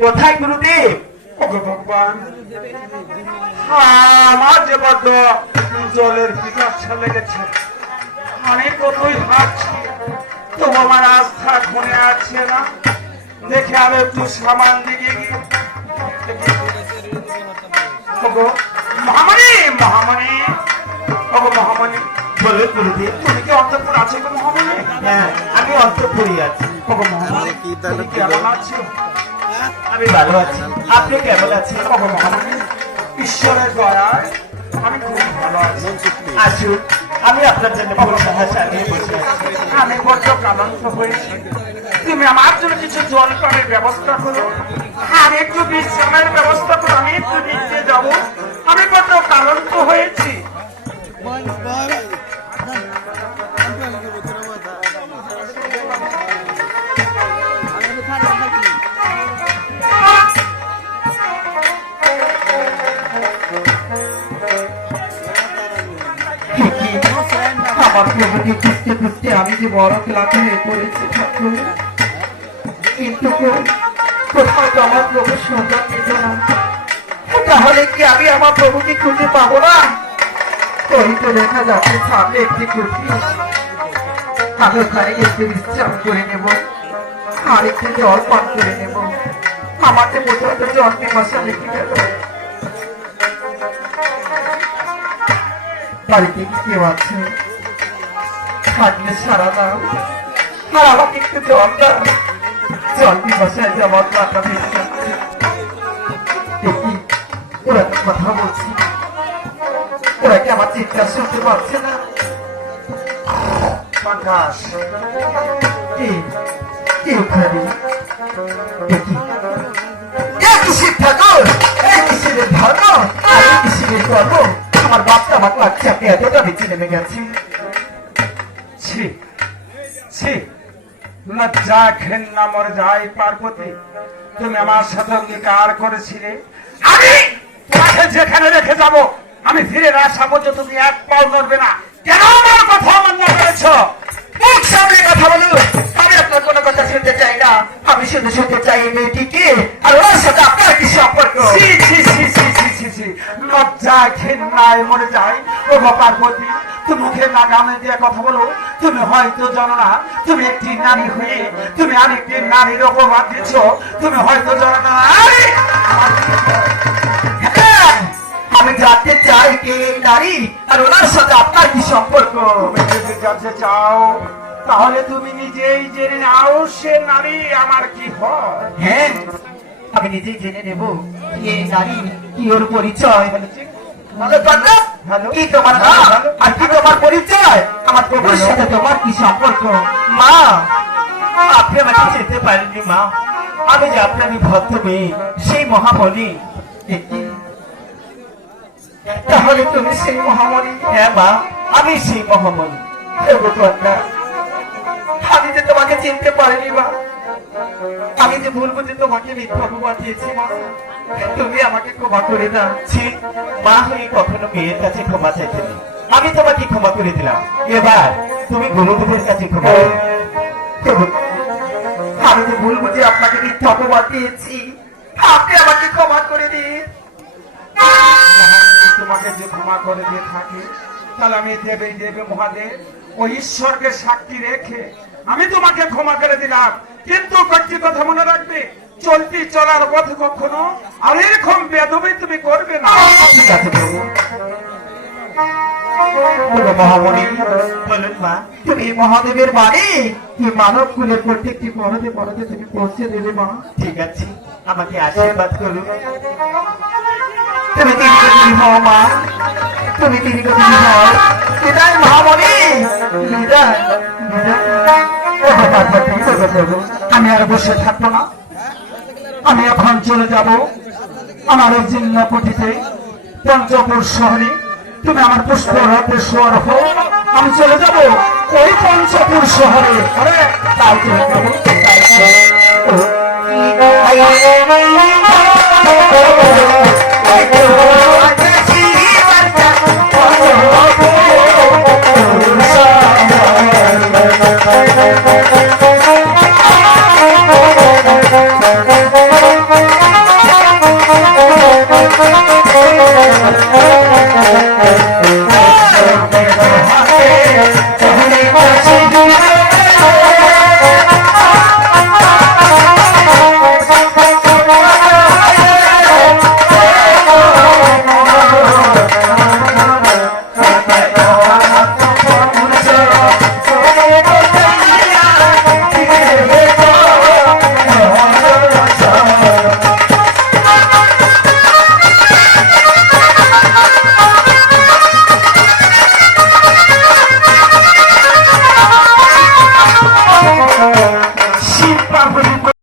কোথায় গুরুদেব? ওগো ভগবান। আমার যে বড্ড জলের পিপাসা লেগেছে। আমি কতই হাঁটছি তবু আমার আস্থা ঘুরে আছে না। দেখে আমি একটু সামান দিকে গিয়ে। মহামণি মহামণি। ওগো মহামণি। বলো গুরুদেব তুমি কি অন্তপুর আছে গো মহামণি? হ্যাঁ আমি অন্তপুরি আছি। ওগো মহামণি। তুমি কেমন আছো? আমি ভালো আছি। আপনি কেমন আছেন? ঈশ্বরের দয়ায় আমি খুব ভালো আছি। আসুন, আমি আপনার জন্য পরিষেবা সাজিয়ে বসে আছি। আমি বড্ড ক্লান্ত হয়েছি। তুমি আমার জন্য কিছু জল পানির ব্যবস্থা করো। আর একটু বিশ্রামের ব্যবস্থা করো। আমি একটু নিচে যাব। আমি বড্ড ক্লান্ত হয়েছি। প্রভুকে খুঁজতে খুঁজতে আমি যে বড় ক্লান্ত পড়েছি কিন্তু আমার প্রভু তাহলে কি আমি আমার প্রভুকে খুঁজে পাবো না? তো দেখা যাচ্ছে, সামনে একটি আমি ওখানে একটু বিশ্রাম করে নেব আর একটু জল পান করে নেব। আমাকে লেগে গেল? বাড়িতে কি কেউ আছে? থাকলে সারা দাও আর আমাকে একটু জল দাও। জল পিপাসায় যে আমার মাথা ভেসে দেখি, ওরা কথা বলছি? ওরা কি আমার চিৎকার শুনতে পাচ্ছে না? কি? কি আমার বাপটা আমার লাগছে আপনি এতটা বেঁচে নেমে গেছেন ছি ছি লজ্জা ঘেন্না মর যাই পার্বতী, তুমি আমার সাথে অঙ্গীকার করেছিলে। আমি তোমাকে যেখানে রেখে যাব, আমি ফিরে আসা পর্যন্ত তুমি এক পাও নড়বে না। কেন আমার কথা অমান্য করেছ? মুখ সামনে কথা বলুন আমি আপনার কোনো কথা শুনতে চাই না। আমি শুনতে চাই এই মেয়েটিকে। আর ওর সাথে আপনার সম্পর্ক? লজ্জা ঘেন্নায় মরে ও পার্বতী। তুমি মুখে দিয়ে কথা বলো। তুমি হয়তো জানো না তুমি একটি নারী হয়ে তুমি আরেকটি নারীর অপবাদ দিচ্ছ। তুমি হয়তো জানো না। হ্যাঁ, আমি জানতে চাই কে নারী আর ওনার সাথে আপনার কি সম্পর্ক? তুমি যদি জানতে চাও তাহলে তুমি নিজেই জেনে নাও সে নারী আমার কি হয়। হ্যাঁ আমি নিজেই জেনে নেব কি এই নারী কি ওর পরিচয়। ভালো। কি তোমার নাম আর কি তোমার পরিচয়? আমার প্রভুর সাথে তোমার কি সম্পর্ক? মা আপনি আমাকে যেতে পারেননি মা। আমি যে আপনারই ভদ্র মেয়ে সেই মহামণি। তাহলে তুমি সেই মহামণি? হ্যাঁ মা আমি সেই মহামণি। আমি যে তোমাকে চিনতে পারিনি মা। আমি যে ভুল বুঝে, তোমাকে মিথ্যা অপবাদ দিয়েছি, মা। তুমি আমাকে ক্ষমা করে দাও। মা হয়ে কখনো মেয়ের কাছে ক্ষমা চাইতে নেই। আমি তোমাকে ক্ষমা করে দিলাম। এবার তুমি গুরুদেবের কাছে ক্ষমা আমি যে ভুল বুঝে, আপনাকে মিথ্যা অপবাদ দিয়েছি, আপনি আমাকে ক্ষমা করে দিন। তোমাকে যে ক্ষমা করে দিয়ে থাকে, তাহলে আমি দেবে দেবে মহাদেব। ও ঈশ্বরকে সাক্ষী রেখে আমি তোমাকে ক্ষমা করে দিলাম। কিন্তু কয়েকটি কথা মনে রাখবে। চলতি চলার পথে কখনো আর এরকম বেদবি তুমি করবে না। মহামণি মা, তুমি মহাদেবের বাড়ি? মানব প্রত্যেকটি পরতে পরতে তুমি পৌঁছে দেবে মা? ঠিক আছে, আমাকে আশীর্বাদ তুমি বিদায় মহামণি। আমি আর বসে থাকব না। আমি এখন চলে যাব আমার জিল্লাপটিতে পঞ্চপুর শহরে তুমি আমার পুষ্প রথেশ্বর হো আমি চলে যাব ওই পঞ্চপুর শহরে তাই চলে যাব Thank you.